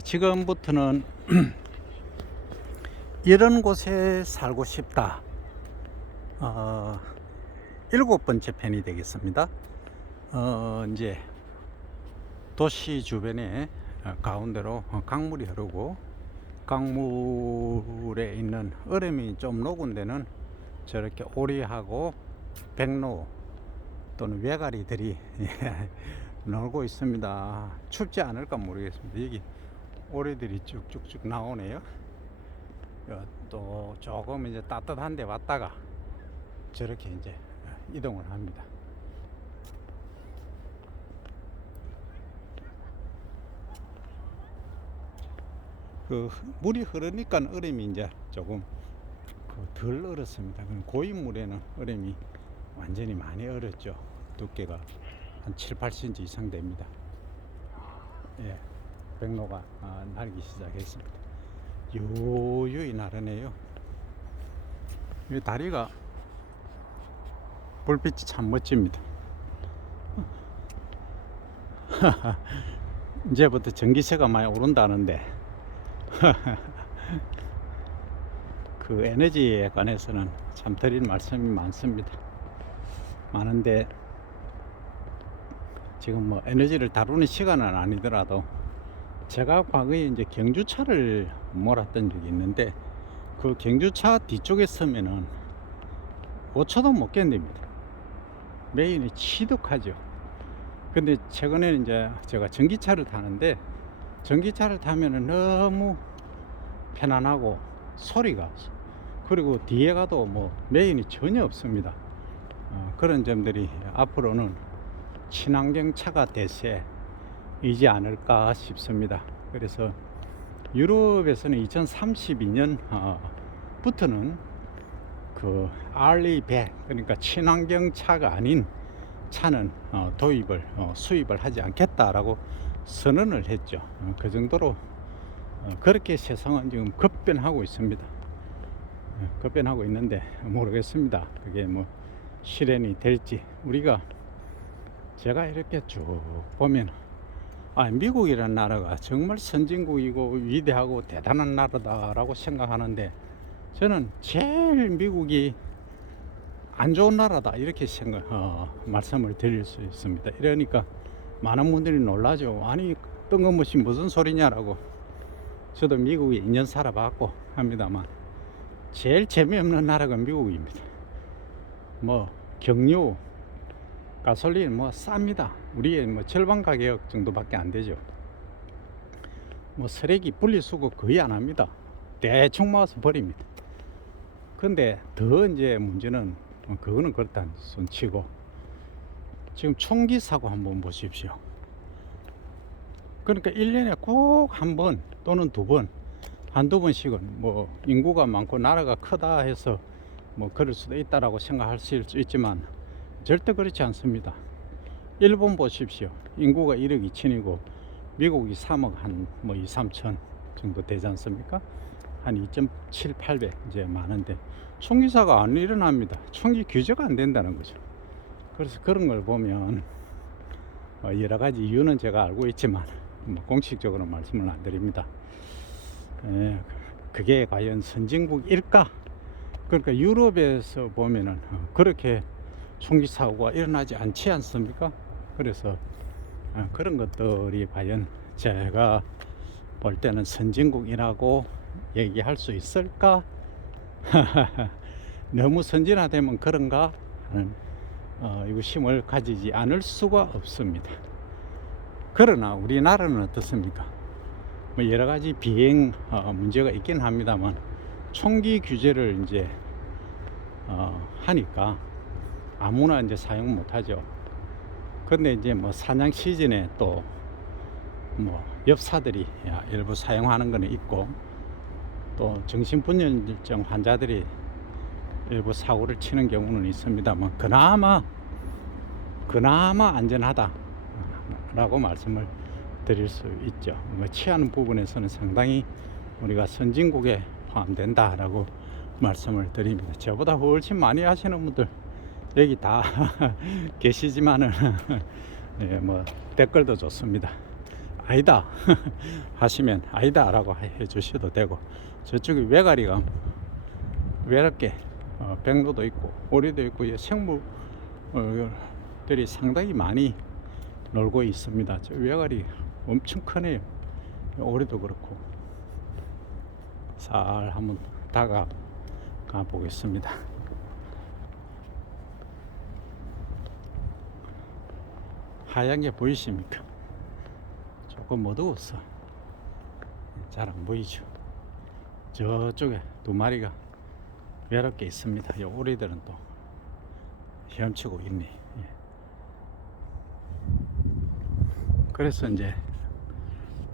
지금부터는 이런 곳에 살고 싶다. 일곱 번째 편이 되겠습니다. 이제 도시 주변에 가운데로 강물이 흐르고 강물에 있는 얼음이 좀 녹은 데는 저렇게 오리하고 백로 또는 외가리들이 놀고 있습니다. 춥지 않을까 모르겠습니다. 여기 오리들이 쭉쭉쭉 나오네요. 또 조금 이제 따뜻한 데 왔다가 저렇게 이제 이동을 합니다. 물이 흐르니까 얼음이 이제 조금 덜 얼었습니다. 고인 물에는 얼음이 완전히 많이 얼었죠. 두께가 한 7, 8cm 이상 됩니다. 예, 백로가 날기 시작했습니다. 유유히 나르네요. 이 다리가 불빛이 참 멋집니다. 이제부터 전기세가 많이 오른다는데 그 에너지에 관해서는 참 드릴 말씀이 많습니다. 많은데 지금 뭐 에너지를 다루는 시간은 아니더라도 제가 과거에 이제 경주차를 몰았던 적이 있는데 그 경주차 뒤쪽에 서면은 5초도 못 견딥니다. 메인이 치득하죠. 근데 최근에는 이제 제가 전기차를 타는데 전기차를 타면은 너무 편안하고 소리가, 그리고 뒤에 가도 뭐 메인이 전혀 없습니다. 그런 점들이 앞으로는 친환경 차가 대세이지 않을까 싶습니다. 그래서 유럽에서는 2032년부터는 그 RE100, 그러니까 친환경 차가 아닌 차는 도입을 수입을 하지 않겠다라고 선언을 했죠. 그 정도로 그렇게 세상은 지금 급변하고 있습니다. 급변하고 있는데 모르겠습니다. 그게 뭐 실현이 될지. 제가 이렇게 쭉 보면 미국이라는 나라가 정말 선진국이고 위대하고 대단한 나라다라고 생각하는데 저는 제일 미국이 안 좋은 나라다 이렇게 말씀을 드릴 수 있습니다. 이러니까 많은 분들이 놀라죠. 아니 뜬금없이 무슨 소리냐라고. 저도 미국에 2년 살아봤고 합니다만 제일 재미없는 나라가 미국입니다. 뭐 경유, 가솔린 뭐 쌉니다. 우리의 뭐 절반 가격 정도밖에 안 되죠. 뭐 쓰레기 분리수거 거의 안 합니다. 대충 모아서 버립니다. 근데 더 이제 문제는 그거는 그렇다는 손치고 지금 총기 사고 한번 보십시오. 그러니까 1년에 꼭 한 번 또는 두 번, 한두 번씩은 뭐 인구가 많고 나라가 크다 해서 뭐 그럴 수도 있다라고 생각할 수 있지만 절대 그렇지 않습니다. 일본 보십시오. 인구가 1억 2천이고 미국이 3억 한 뭐 2, 3천 정도 되지 않습니까? 한 2.7, 800 이제 많은데 총기사가 안 일어납니다. 총기 규제가 안 된다는 거죠. 그래서 그런 걸 보면 여러 가지 이유는 제가 알고 있지만 뭐 공식적으로 말씀을 안 드립니다. 그게 과연 선진국일까? 그러니까 유럽에서 보면은 그렇게 총기 사고가 일어나지 않지 않습니까? 그래서 그런 것들이 과연 제가 볼 때는 선진국이라고 얘기할 수 있을까? 너무 선진화되면 그런가 하는 의구심을 가지지 않을 수가 없습니다. 그러나 우리나라는 어떻습니까? 뭐 여러 가지 비행 문제가 있긴 합니다만 총기 규제를 이제 하니까 아무나 이제 사용 못하죠. 근데 이제 뭐 사냥 시즌에 또 뭐 엽사들이 일부 사용하는 거는 있고 또 정신분열증 환자들이 일부 사고를 치는 경우는 있습니다만 그나마 안전하다라고 말씀을 드릴 수 있죠. 뭐 취하는 부분에서는 상당히 우리가 선진국에 포함된다라고 말씀을 드립니다. 저보다 훨씬 많이 하시는 분들 여기 다 계시지만은 뭐 댓글도 좋습니다. 아니다 하시면 아니다 라고 해 주셔도 되고, 저쪽에 외가리가 외롭게 백로도 있고 오리도 있고 생물들이 상당히 많이 놀고 있습니다. 저 외가리 엄청 크네요. 오리도 그렇고. 살 한번 다가가 보겠습니다. 하얀 게 보이십니까? 조금 어두웠어. 잘 안 보이죠? 저쪽에 두 마리가 외롭게 있습니다. 이 오리들은 또 헤엄치고 있네. 예. 그래서 이제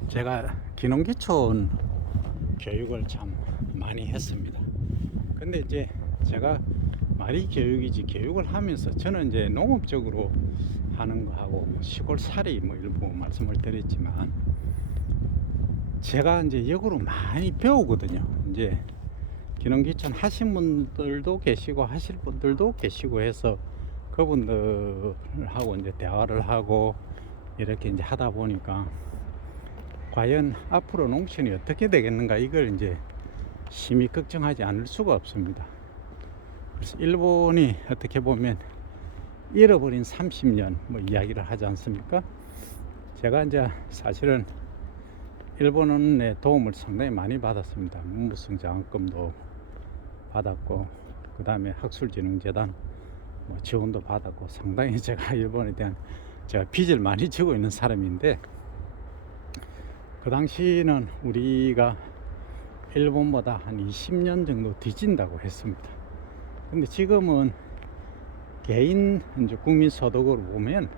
제가 기농기촌 교육을 참 많이 했습니다. 근데 이제 제가 말이 교육이지, 교육을 하면서 저는 이제 농업적으로 하는 거하고 시골 살이 뭐 일부 말씀을 드렸지만, 제가 이제 역으로 많이 배우거든요. 이제 기농기촌 하신 분들도 계시고 하실 분들도 계시고 해서 그분들하고 이제 대화를 하고 이렇게 이제 하다 보니까 과연 앞으로 농촌이 어떻게 되겠는가, 이걸 이제 심히 걱정하지 않을 수가 없습니다. 그래서 일본이 어떻게 보면 잃어버린 30년 뭐 이야기를 하지 않습니까? 제가 이제 사실은 일본의 도움을 상당히 많이 받았습니다. 문무성 장학금도 받았고, 그 다음에 학술진흥재단 뭐 지원도 받았고, 상당히 제가 일본에 대한 제가 빚을 많이 지고 있는 사람인데, 그 당시는 우리가 일본보다 한 20년 정도 뒤진다고 했습니다. 근데 지금은 개인 이제 국민 소득으로 보면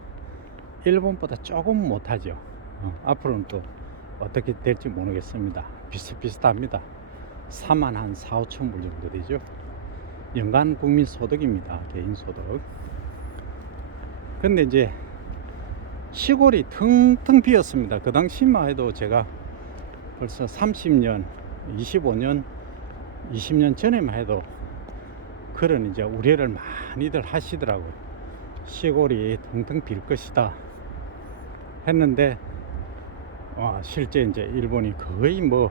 일본보다 조금 못하죠. 앞으로는 또 어떻게 될지 모르겠습니다. 비슷비슷합니다. 4만 한 4, 5천 불 정도 되죠. 연간 국민 소득입니다. 개인 소득. 근데 이제 시골이 텅텅 비었습니다. 그 당시만 해도 제가 벌써 30년, 25년, 20년 전에만 해도 그런 이제 우려를 많이들 하시더라고요. 시골이 텅텅 빌 것이다 했는데, 실제 이제 일본이 거의 뭐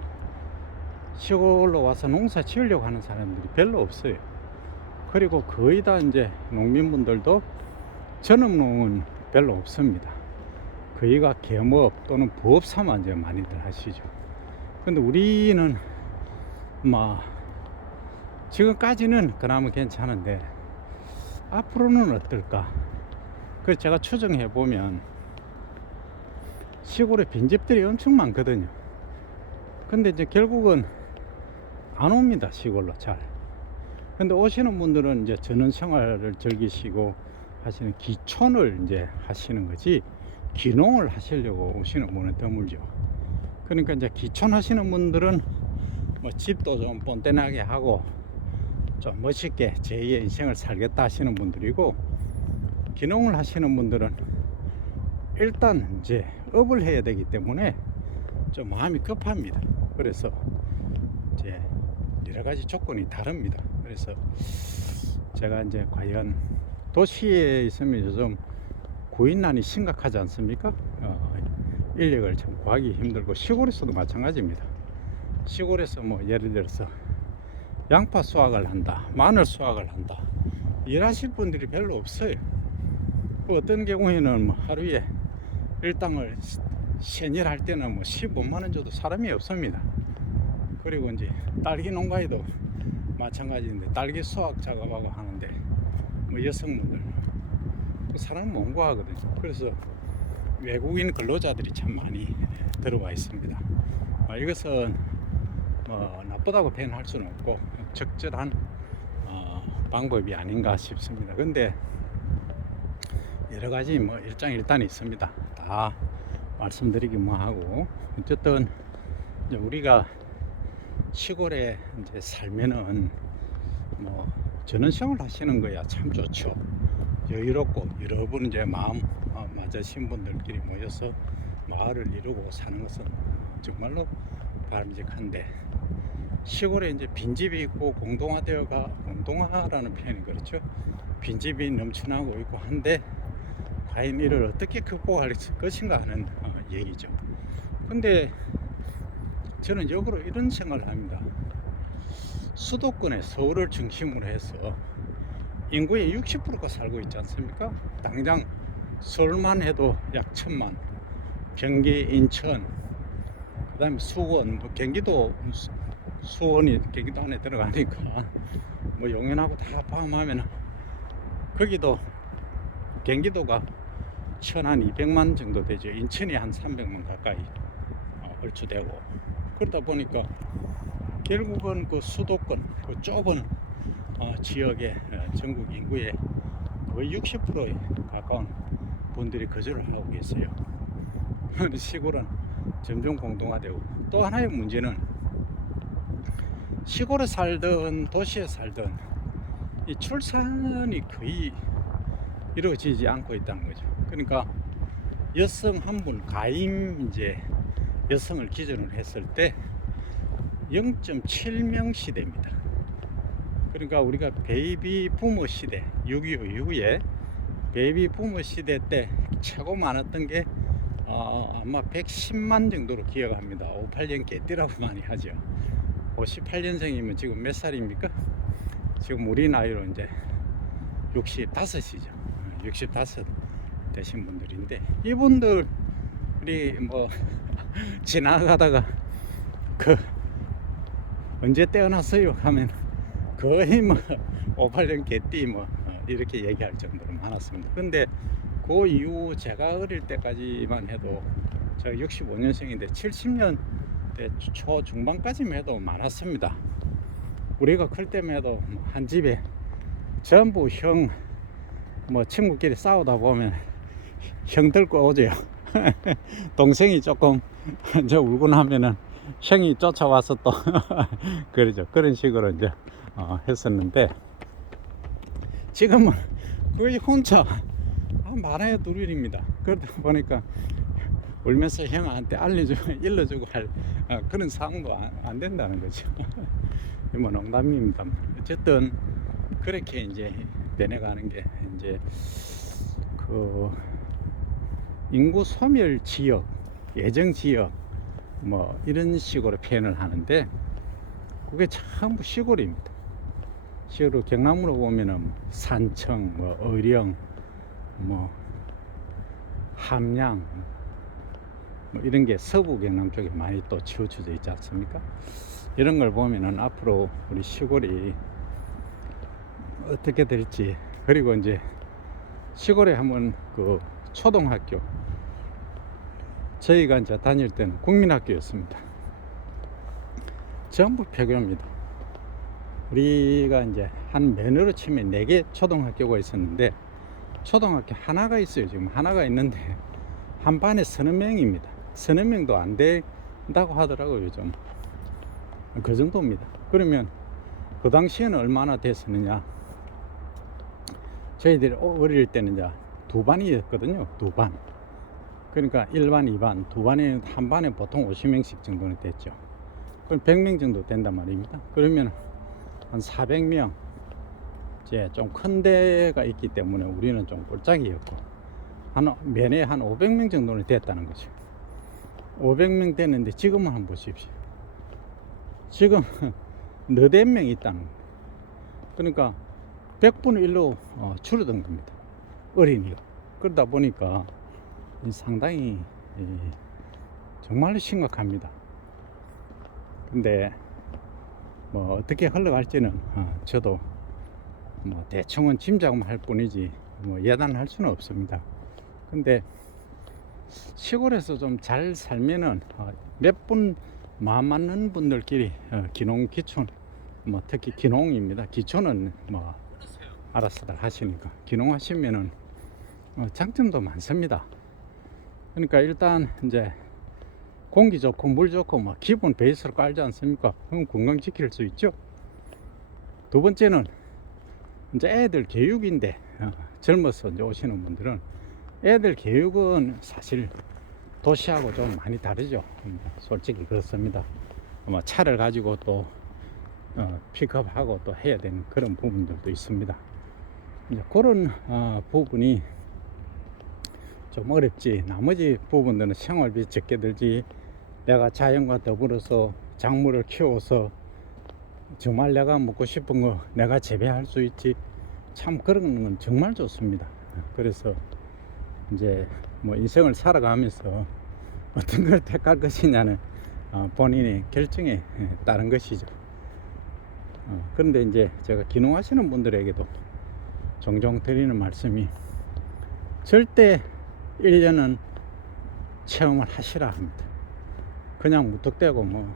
시골로 와서 농사 지으려고 하는 사람들이 별로 없어요. 그리고 거의 다 이제 농민분들도 전업농은 별로 없습니다. 거의가 계모업 또는 부업사만 이제 많이들 하시죠. 근데 우리는 지금까지는 그나마 괜찮은데 앞으로는 어떨까? 그래서 제가 추정해 보면 시골에 빈집들이 엄청 많거든요. 근데 이제 결국은 안 옵니다, 시골로 잘. 근데 오시는 분들은 이제 전원 생활을 즐기시고 하시는 기촌을 이제 하시는 거지, 기농을 하시려고 오시는 분은 드물죠. 그러니까 이제 기촌 하시는 분들은 뭐 집도 좀 뻔뻔하게 하고 좀 멋있게 제2의 인생을 살겠다 하시는 분들이고, 기농을 하시는 분들은 일단 이제 업을 해야 되기 때문에 좀 마음이 급합니다. 그래서 이제 여러 가지 조건이 다릅니다. 그래서 제가 이제 과연 도시에 있으면 요즘 구인난이 심각하지 않습니까? 인력을 참 구하기 힘들고, 시골에서도 마찬가지입니다. 시골에서 뭐 예를 들어서 양파 수확을 한다, 마늘 수확을 한다, 일하실 분들이 별로 없어요. 어떤 경우에는 뭐 하루에 일당을 sen일 할 때는 뭐 15만원 줘도 사람이 없습니다. 그리고 이제 딸기 농가에도 마찬가지인데, 딸기 수확 작업하고 하는데 뭐 여성분들 그 사람 못 구하거든요. 그래서 외국인 근로자들이 참 많이 들어와 있습니다. 이것은 나쁘다고 표현할 수는 없고 적절한 방법이 아닌가 싶습니다. 근데 여러 가지 뭐 일장일단이 있습니다. 다 말씀드리기 뭐하고, 어쨌든 이제 우리가 시골에 이제 살면은 뭐 전원생활 하시는 거야 참 좋죠. 여유롭고, 여러분 이제 마음 맞으신 분들끼리 모여서 마을을 이루고 사는 것은 정말로 바람직한데, 시골에 이제 빈집이 있고 공동화라는 표현이 그렇죠. 빈집이 넘쳐나고 있고 한데 과연 이를 어떻게 극복할 것인가 하는 얘기죠. 근데 저는 역으로 이런 생각을 합니다. 수도권에 서울을 중심으로 해서 인구의 60%가 살고 있지 않습니까? 당장 서울만 해도 약 1000만, 경기, 인천, 그 다음에 수원, 뭐 경기도 수원이 경기도 안에 들어가니까 뭐 용인하고 다 포함하면 거기도 경기도가 1200만 정도 되죠. 인천이 한 300만 가까이 얼추 되고, 그러다 보니까 결국은 그 수도권 그 좁은 지역의 전국 인구의 거의 60%에 가까운 분들이 거주를 하고 계세요. 시골은 점점 공동화되고, 또 하나의 문제는 시골에 살든 도시에 살든 이 출산이 거의 이루어지지 않고 있다는 거죠. 그러니까 여성 한 분 가임 이제 여성을 기준으로 했을 때 0.7명 시대입니다. 그러니까 우리가 베이비 부모 시대 6.25 이후에 베이비 부모 시대 때 최고 많았던 게 아마 110만 정도로 기억합니다. 58년 개띠라고 많이 하죠. 58년생이면 지금 몇 살입니까? 지금 우리 나이로 이제 65이죠. 65 되신 분들인데, 이분들이 뭐 지나가다가 그 언제 태어났어요 하면 거의 뭐 58년 개띠 뭐 이렇게 얘기할 정도로 많았습니다. 근데 그 이후 제가 어릴 때까지만 해도 제가 65년생인데 70년대 초중반까지만 해도 많았습니다. 우리가 클 때만 해도 한 집에 전부 형 뭐 친구끼리 싸우다 보면 형 들고 오죠. 동생이 조금 저 울고 나면은 형이 쫓아와서 또 그러죠. 그런 식으로 이제 했었는데, 지금은 거의 혼자 많아야 둘입니다. 그러다 보니까 울면서 형한테 일러주고 할 그런 상황도 안 된다는 거죠. 뭐 농담입니다. 어쨌든 그렇게 이제 변해가는 게 이제 그 인구 소멸 지역, 예정 지역 뭐 이런 식으로 표현을 하는데, 그게 전부 시골입니다. 시골로 경남으로 보면은 산청, 뭐 의령, 뭐 함양 뭐 이런 게 서부 경남 쪽에 많이 또 치우쳐져 있지 않습니까? 이런 걸 보면은 앞으로 우리 시골이 어떻게 될지, 그리고 이제 시골에 한번 그 초등학교, 저희가 이제 다닐 때는 국민학교였습니다. 전부 폐교입니다. 우리가 이제 한 면으로 치면 4개 초등학교가 있었는데, 초등학교 하나가 있어요. 지금 하나가 있는데 한 반에 서너 명입니다. 서너 명도 안 된다고 하더라고요. 요즘 그 정도입니다. 그러면 그 당시에는 얼마나 됐었느냐, 저희들이 어릴 때는 이제 2반이었거든요. 2반. 그러니까 1반, 2반, 2반에 한 반에 보통 50명씩 정도는 됐죠. 그럼 100명 정도 된단 말입니다. 그러면 한 400명, 이제 좀 큰 데가 있기 때문에 우리는 좀 꼴짝이었고, 한 면에 한 500명 정도는 됐다는 거죠. 500명 됐는데 지금은 한번 보십시오. 지금 너댓 명 있다는 거예요. 그러니까 100분의 1로 줄어든 겁니다. 어린이가. 그러다 보니까 상당히 정말로 심각합니다. 근데 뭐 어떻게 흘러갈지는 저도 뭐 대충은 짐작만 할 뿐이지 뭐 예단할 수는 없습니다. 근데 시골에서 좀 잘 살면은 몇 분 마음 맞는 분들끼리 기농 기촌, 뭐 특히 기농입니다. 기촌은 뭐 알아서들 하시니까 기농하시면은 장점도 많습니다. 그러니까 일단 이제 공기 좋고 물 좋고 뭐 기본 베이스로 깔지 않습니까? 그럼 건강 지킬 수 있죠. 두 번째는 이제 애들 교육인데, 젊어서 이제 오시는 분들은 애들 교육은 사실 도시하고 좀 많이 다르죠. 솔직히 그렇습니다. 뭐 차를 가지고 또 픽업하고 또 해야 되는 그런 부분들도 있습니다. 이제 그런 부분이 좀 어렵지, 나머지 부분들은 생활비 적게 들지 내가 자연과 더불어서 작물을 키워서 정말 내가 먹고 싶은 거 내가 재배할 수 있지. 참 그런 건 정말 좋습니다. 그래서 이제 뭐 인생을 살아가면서 어떤 걸 택할 것이냐는 본인의 결정에 따른 것이죠. 그런데 이제 제가 기농하시는 분들에게도 종종 드리는 말씀이 절대 1년은 체험을 하시라 합니다. 그냥 무턱대고 뭐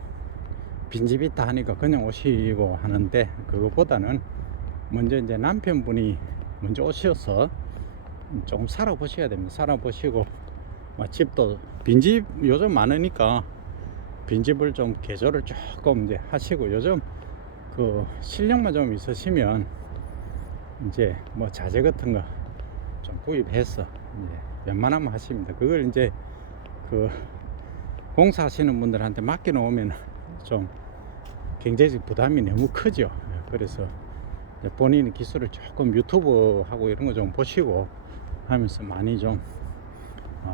빈집 있다 하니까 그냥 오시고 하는데, 그것보다는 먼저 이제 남편분이 먼저 오셔서 조금 살아보셔야 됩니다. 살아보시고 집도 빈집 요즘 많으니까 빈집을 좀 개조를 조금 이제 하시고, 요즘 그 실력만 좀 있으시면 이제 뭐 자재 같은 거 좀 구입해서 이제 웬만하면 하십니다. 그걸 이제 그 공사하시는 분들한테 맡겨 놓으면 좀 경제적 부담이 너무 크죠. 그래서 본인의 기술을 조금 유튜브 하고 이런 거 좀 보시고 하면서 많이 좀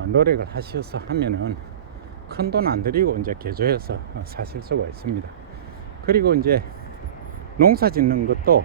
노력을 하셔서 하면은 큰 돈 안 들이고 이제 개조해서 사실 수가 있습니다. 그리고 이제 농사 짓는 것도